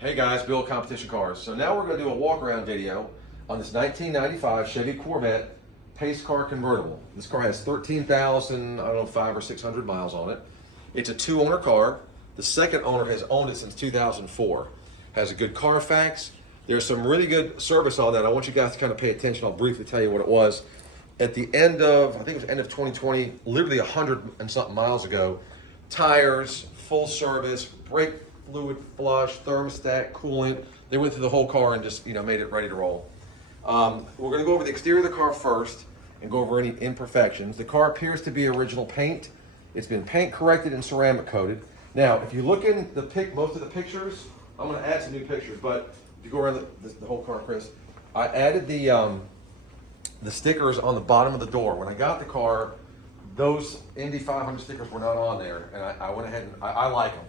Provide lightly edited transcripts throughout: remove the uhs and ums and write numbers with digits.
Hey guys, Bill Competition Cars. So now we're going to do a walk around video on this 1995 Chevy Corvette pace car convertible. This car has 13,000, I don't know, 500 or 600 miles on it. It's a two-owner car. The second owner has owned it since 2004. Has a good Carfax. There's some really good service on that. I want you guys to kind of pay attention. I'll briefly tell you what it was. At the end of, I think it was end of 2020, literally 100 and something miles ago, tires, full service, brake fluid flush, thermostat, coolant. They went through the whole car and just made it ready to roll. We're going to go over the exterior of the car first and go over any imperfections. The car appears to be original paint. It's been paint corrected and ceramic coated. Now, if you look in most of the pictures, I'm going to add some new pictures, but if you go around the whole car, Chris, I added the stickers on the bottom of the door. When I got the car, those Indy 500 stickers were not on there, and I went ahead and I like them.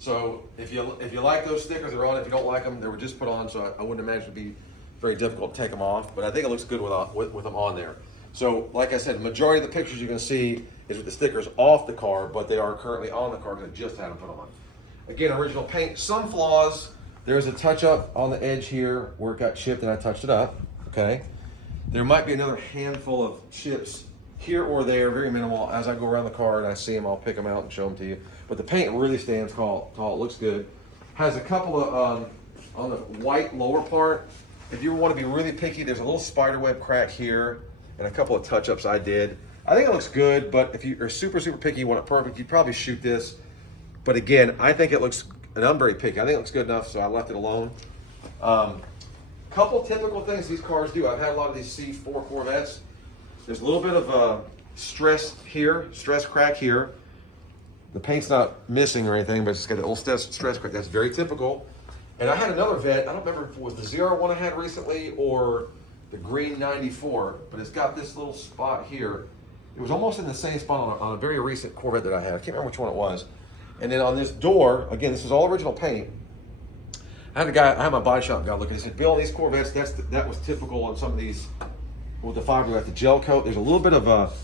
So if you like those stickers, they're on. If you don't like them, they were just put on, so I wouldn't imagine it'd be very difficult to take them off, but I think it looks good with them on there. So like I said, the majority of the pictures you're going to see is with the stickers off the car, but they are currently on the car because I just had them put on. Again, original paint. Some flaws. There's a touch-up on the edge here where it got chipped and I touched it up, okay? There might be another handful of chips here or there, very minimal. As I go around the car and I see them, I'll pick them out and show them to you. But the paint really stands tall. It looks good. Has a couple of, on the white lower part, if you want to be really picky, there's a little spider web crack here and a couple of touch-ups I did. I think it looks good, but if you are super, super picky, you want it perfect, you'd probably shoot this. But again, I think it looks, and I'm very picky, I think it looks good enough, so I left it alone. Couple typical things these cars do. I've had a lot of these C4 Corvettes. There's a little bit of stress here, stress crack here. The paint's not missing or anything, but it's got a little stress crack. That's very typical. And I had another Vet, I don't remember if it was the 01 I had recently or the green 94, but it's got this little spot here. It was almost in the same spot on a very recent Corvette that I had. I can't remember which one it was. And then on this door, again, this is all original paint. I had my body shop guy look at it. He said, Bill, these Corvettes, that was typical on some of these with the fiberglass, the gel coat. There's a little bit of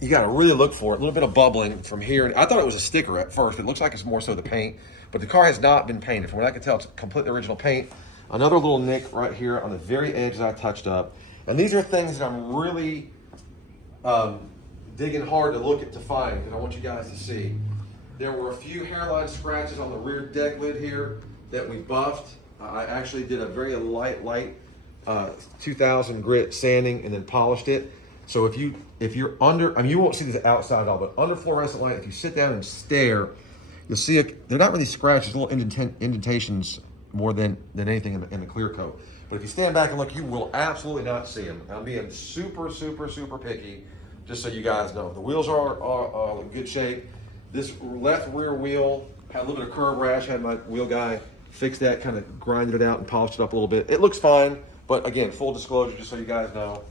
you got to really look for it, a little bit of bubbling from here. And I thought it was a sticker at first. It looks like it's more so the paint, but the car has not been painted. From what I can tell, it's completely original paint. Another little nick right here on the very edge that I touched up. And these are things that I'm really digging hard to look at to find because I want you guys to see. There were a few hairline scratches on the rear deck lid here that we buffed. I actually did a very light 2000 grit sanding and then polished it. So if you're under, I mean, you won't see this outside at all, but under fluorescent light, if you sit down and stare, you'll see they're not really scratches, little indentations more than anything in the clear coat. But if you stand back and look, you will absolutely not see them. I'm being super, super, super picky, just so you guys know. The wheels are in good shape. This left rear wheel had a little bit of curb rash. Had my wheel guy fix that, kind of grinded it out and polished it up a little bit. It looks fine, but again, full disclosure, just so you guys know.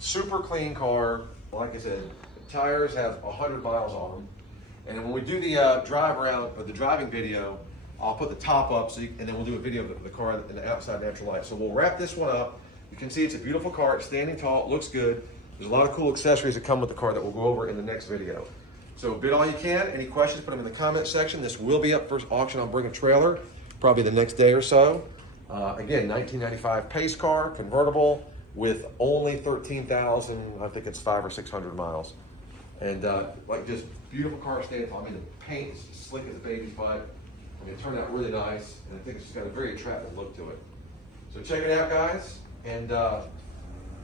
Super clean car. Like I said, the tires have 100 miles on them. And when we do the drive around, or the driving video, I'll put the top up, and then we'll do a video of the car in the outside natural light. So we'll wrap this one up. You can see it's a beautiful car. It's standing tall. It looks good. There's a lot of cool accessories that come with the car that we'll go over in the next video. So bid all you can. Any questions, put them in the comment section. This will be up for auction on Bring a Trailer, probably the next day or so. Again, 1995 pace car, convertible, with only 13,000, I think it's 500 or 600 miles. And like this beautiful car standing tall. I mean, the paint is slick as a baby's butt. I mean, it turned out really nice, and I think it's just got a very attractive look to it. So check it out, guys. And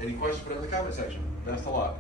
any questions, put them in the comment section. Best of luck.